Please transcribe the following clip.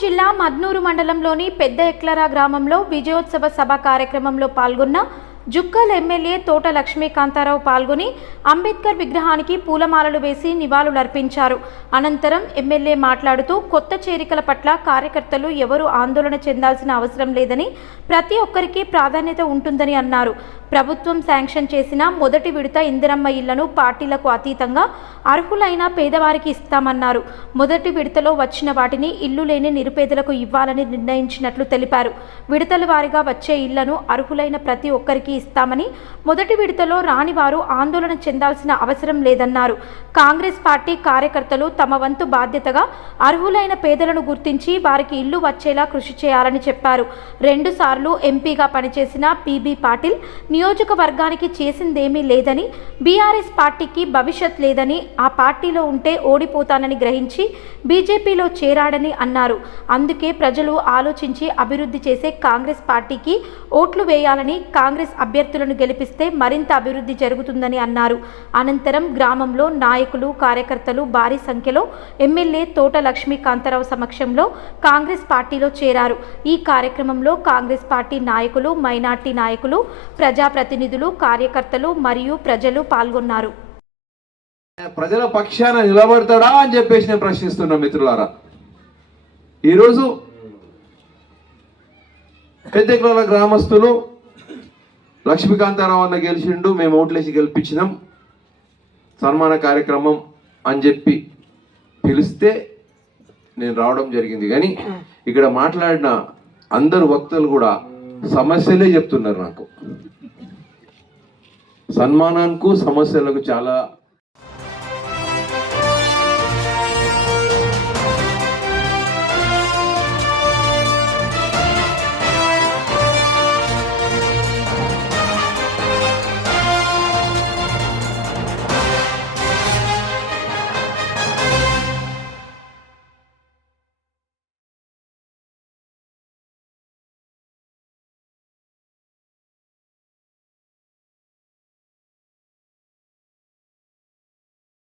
జిల్లా మద్నూరు మండలంలోని పెద్ద ఎక్లరా గ్రామంలో విజయోత్సవ సభ కార్యక్రమంలో పాల్గొన్న జుక్కల్ ఎమ్మెల్యే తోట లక్ష్మీకాంతారావు పాల్గొని అంబేద్కర్ విగ్రహానికి పూలమాలలు వేసి నివాళులర్పించారు. అనంతరం ఎమ్మెల్యే మాట్లాడుతూ కొత్త చేరికల పట్ల కార్యకర్తలు ఎవరూ ఆందోళన చెందాల్సిన అవసరం లేదని ప్రతి ఒక్కరికి ప్రాధాన్యత ఉంటుందని అన్నారు. ప్రభుత్వం శాంక్షన్ చేసిన మొదటి విడత ఇందిరమ్మ ఇళ్ళను పార్టీలకు అతీతంగా అర్హులైన పేదవారికి ఇస్తామన్నారు. మొదటి విడతలో వచ్చిన వాటిని ఇల్లు లేని నిరుపేదలకు ఇవ్వాలని నిర్ణయించినట్లు తెలిపారు. విడతల వారిగా వచ్చే ఇళ్ళను అర్హులైన ప్రతి ఒక్కరికి ఇస్తామని మొదటి విడతలో రాని వారు ఆందోళన చెందాల్సిన అవసరం లేదన్నారు. కాంగ్రెస్ పార్టీ కార్యకర్తలు తమ వంతు బాధ్యతగా అర్హులైన పేదలను గుర్తించి వారికి ఇల్లు వచ్చేలా కృషి చేయాలని చెప్పారు. రెండుసార్లు ఎంపీగా పనిచేసిన పీబీ పాటిల్ నియోజకవర్గానికి చేసిందేమీ లేదని బీఆర్ఎస్ పార్టీకి భవిష్యత్ లేదని ఆ పార్టీలో ఉంటే ఓడిపోతానని గ్రహించి బీజేపీలో చేరాడని అన్నారు. అందుకే ప్రజలు ఆలోచించి అభివృద్ధి చేసే కాంగ్రెస్ పార్టీకి ఓట్లు వేయాలని కాంగ్రెస్ అభ్యర్థులను గెలిపిస్తే మరింత అభివృద్ధి జరుగుతుందని అన్నారు. అనంతరం గ్రామంలో నాయకులు కార్యకర్తలు భారీ సంఖ్యలో ఎమ్మెల్యే తోట లక్ష్మీకాంతారావు సమక్షంలో కాంగ్రెస్ పార్టీలో చేరారు. ఈ కార్యక్రమంలో కాంగ్రెస్ పార్టీ నాయకులు మైనార్టీ నాయకులు ప్రజాప్రతినిధులు కార్యకర్తలు మరియు ప్రజలు పాల్గొన్నారు. ప్రజల పక్షాన నిలబడతాడా అని చెప్పేసి నేను ప్రశ్నిస్తున్నా మిత్రులారా. ఈరోజు పెద్దకుల గ్రామస్తులు లక్ష్మీకాంతారావు అన్న గెలిచిండు మేము ఓట్లేసి గెలిపించినాం. సన్మాన కార్యక్రమం అని చెప్పి పిలిస్తే నేను రావడం జరిగింది. కానీ ఇక్కడ మాట్లాడిన అందరు వక్తలు కూడా సమస్యలే చెప్తున్నారు నాకు. సన్మానానికి సమస్యలకు చాలా